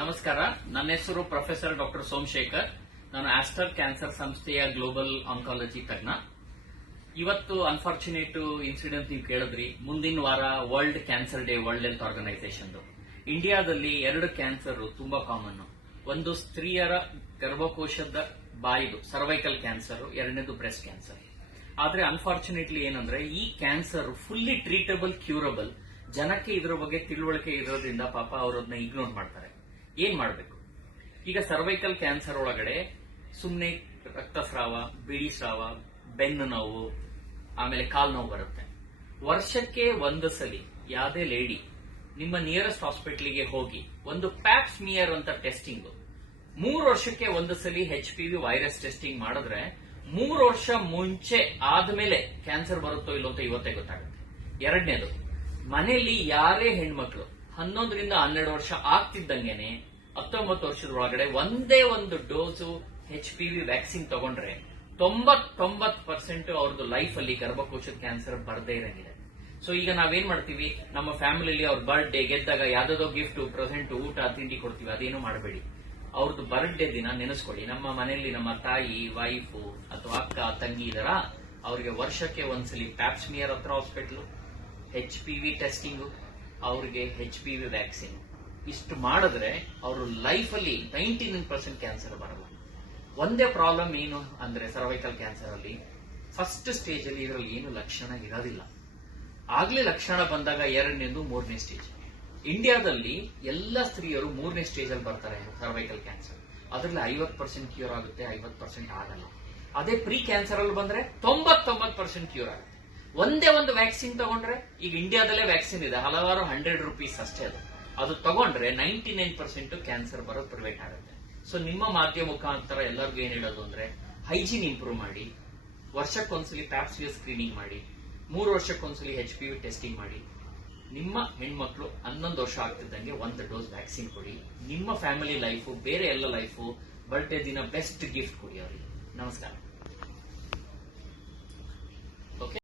ನಮಸ್ಕಾರ. ನನ್ನ ಹೆಸರು ಪ್ರೊಫೆಸರ್ ಡಾಕ್ಟರ್ ಸೋಮಶೇಖರ್. ನಾನು ಆಸ್ಟರ್ ಕ್ಯಾನ್ಸರ್ ಸಂಸ್ಥೆಯ ಗ್ಲೋಬಲ್ ಆಂಕಾಲಜಿ ತಜ್ಞ. ಇವತ್ತು ಅನ್ಫಾರ್ಚುನೇಟ್ ಇನ್ಸಿಡೆಂಟ್ ನೀವು ಕೇಳಿದ್ರಿ. ಮುಂದಿನ ವಾರ world cancer day, world health organisation. ಇಂಡಿಯಾದಲ್ಲಿ 2 ಕ್ಯಾನ್ಸರ್ ತುಂಬಾ ಕಾಮನ್. ಒಂದು ಸ್ತ್ರೀಯರ ಗರ್ಭಕೋಶದ ಬಾಯಿದು ಸರ್ವೈಕಲ್ ಕ್ಯಾನ್ಸರ್, ಎರಡನೇದು ಬ್ರೆಸ್ಟ್ ಕ್ಯಾನ್ಸರ್. ಆದ್ರೆ ಅನ್ಫಾರ್ಚುನೇಟ್ಲಿ ಏನಂದ್ರೆ ಈ ಕ್ಯಾನ್ಸರ್ ಫುಲ್ಲಿ ಟ್ರೀಟಬಲ್, ಕ್ಯೂರಬಲ್. ಜನಕ್ಕೆ ಇದರ ಬಗ್ಗೆ ತಿಳುವಳಿಕೆ ಇರೋದ್ರಿಂದ ಪಾಪ ಅವರನ್ನ ಇಗ್ನೋರ್ ಮಾಡ್ತಾರೆ. ಏನ್ ಮಾಡಬೇಕು? ಈಗ ಸರ್ವೈಕಲ್ ಕ್ಯಾನ್ಸರ್ ಒಳಗಡೆ ಸುಮ್ನೆ ರಕ್ತಸ್ರಾವ, ಬಿಳಿ ಸ್ರಾವ, ಬೆನ್ನು ನೋವು, ಆಮೇಲೆ ಕಾಲ್ ನೋವು ಬರುತ್ತೆ. ವರ್ಷಕ್ಕೆ ಒಂದು ಸಲಿ ಯಾವುದೇ ಲೇಡಿ ನಿಮ್ಮ ನಿಯರೆಸ್ಟ್ ಹಾಸ್ಪಿಟಲ್ಗೆ ಹೋಗಿ ಒಂದು ಪ್ಯಾಪ್ ಸ್ಮಿಯರ್ ಅಂತ ಟೆಸ್ಟಿಂಗ್ 3 ವರ್ಷಕ್ಕೆ ಒಂದು ಸಲಿ HPV ವೈರಸ್ ಟೆಸ್ಟಿಂಗ್ ಮಾಡಿದ್ರೆ 3 ವರ್ಷ ಮುಂಚೆ ಆದ್ಮೇಲೆ ಕ್ಯಾನ್ಸರ್ ಬರುತ್ತೋ ಇಲ್ಲೋ ಅಂತ ಇವತ್ತೇ ಗೊತ್ತಾಗುತ್ತೆ. ಎರಡನೇದು, ಮನೆಯಲ್ಲಿ ಯಾರೇ ಹೆಣ್ಮಕ್ಳು 11 ರಿಂದ 12 ವರ್ಷ ಆಗ್ತಿದ್ದಂಗೆನೆ 19 ವರ್ಷದ ಒಳಗಡೆ ಒಂದೇ ಒಂದು ಡೋಸು HPV ವ್ಯಾಕ್ಸಿನ್ ತಗೊಂಡ್ರೆ 99% ಅವ್ರದ್ದು ಲೈಫ್ ಅಲ್ಲಿ ಗರ್ಭಕೋಶದ ಕ್ಯಾನ್ಸರ್ ಬರದೇ ಇರಂಗಿದೆ. ಸೊ ಈಗ ನಾವೇನ್ ಮಾಡ್ತೀವಿ, ನಮ್ಮ ಫ್ಯಾಮಿಲಿಯಲ್ಲಿ ಅವ್ರ ಬರ್ಡೇ ಗೆದ್ದಾಗ ಯಾವ್ದೋ ಗಿಫ್ಟ್, ಪ್ರೆಸೆಂಟ್, ಊಟ, ತಿಂಡಿ ಕೊಡ್ತೀವಿ. ಅದೇನು ಮಾಡಬೇಡಿ. ಅವ್ರದ್ದು ಬರ್ಡೇ ದಿನ ನೆನೆಸ್ಕೊಳ್ಳಿ. ನಮ್ಮ ಮನೆಯಲ್ಲಿ ನಮ್ಮ ತಾಯಿ, ವೈಫು ಅಥವಾ ಅಕ್ಕ, ತಂಗಿ ಇದರ, ಅವ್ರಿಗೆ ವರ್ಷಕ್ಕೆ ಒಂದ್ಸಲಿ ಪ್ಯಾಪ್ ಸ್ಮಿಯರ್ ಹತ್ರ ಹಾಸ್ಪಿಟಲ್, HPV ಟೆಸ್ಟಿಂಗ್, ಅವ್ರಿಗೆ HPV ವ್ಯಾಕ್ಸಿನ್. ಇಷ್ಟು ಮಾಡಿದ್ರೆ ಅವರು ಲೈಫ್ ಅಲ್ಲಿ 99% ಕ್ಯಾನ್ಸರ್ ಬರಲ್ಲ. ಒಂದೇ ಪ್ರಾಬ್ಲಮ್ ಏನು ಅಂದ್ರೆ ಸರ್ವೈಕಲ್ ಕ್ಯಾನ್ಸರ್ ಅಲ್ಲಿ ಫಸ್ಟ್ ಸ್ಟೇಜ್ ಅಲ್ಲಿ ಇದರಲ್ಲಿ ಏನು ಲಕ್ಷಣ ಇರೋದಿಲ್ಲ. ಆಗ್ಲೇ ಲಕ್ಷಣ ಬಂದಾಗ 2ನೇದು 3ನೇ ಸ್ಟೇಜ್. ಇಂಡಿಯಾದಲ್ಲಿ ಎಲ್ಲ ಸ್ತ್ರೀಯರು 3ನೇ ಸ್ಟೇಜ್ ಅಲ್ಲಿ ಬರ್ತಾರೆ ಸರ್ವೈಕಲ್ ಕ್ಯಾನ್ಸರ್. ಅದರಲ್ಲಿ 50% ಕ್ಯೂರ್ ಆಗುತ್ತೆ, 50% ಆಗಲ್ಲ. ಅದೇ ಪ್ರೀ ಕ್ಯಾನ್ಸರ್ ಅಲ್ಲಿ ಬಂದ್ರೆ 99% ಕ್ಯೂರ್ ಆಗುತ್ತೆ. ಒಂದೇ ಒಂದು ವ್ಯಾಕ್ಸಿನ್ ತಗೊಂಡ್ರೆ, ಈಗ ಇಂಡಿಯಾದಲ್ಲೇ ವ್ಯಾಕ್ಸಿನ್ ಇದೆ, ಹಲವಾರು ₹100 ಅಷ್ಟೇ. ಅದು ತಗೊಂಡ್ರೆ 99% ಕ್ಯಾನ್ಸರ್ ಬರೋದು ಪ್ರಿವೆಂಟ್ ಆಗುತ್ತೆ. ಸೊ ನಿಮ್ಮ ಮಾಧ್ಯಮ ಮುಖಾಂತರ ಎಲ್ಲರಿಗೂ ಏನ್ ಹೇಳೋದು ಅಂದ್ರೆ, ಹೈಜೀನ್ ಇಂಪ್ರೂವ್ ಮಾಡಿ, ವರ್ಷಕ್ಕೊಂದ್ಸಲಿ ಪ್ಯಾಪ್ ಸ್ಮಿಯರ್ ಸ್ಕ್ರೀನಿಂಗ್ ಮಾಡಿ, 3 ವರ್ಷಕ್ಕೊಂದ್ಸಲಿ HPV ಟೆಸ್ಟಿಂಗ್ ಮಾಡಿ. ನಿಮ್ಮ ಹೆಣ್ಮಕ್ಳು 11 ವರ್ಷ ಆಗ್ತಿದ್ದಂಗೆ 1 ಡೋಸ್ ವ್ಯಾಕ್ಸಿನ್ ಕೊಡಿ. ನಿಮ್ಮ ಫ್ಯಾಮಿಲಿ ಲೈಫು, ಬೇರೆ ಎಲ್ಲ ಲೈಫು, ಬರ್ಡೇ ದಿನ ಬೆಸ್ಟ್ ಗಿಫ್ಟ್ ಕೊಡಿ ಅವರಿಗೆ. ನಮಸ್ಕಾರ.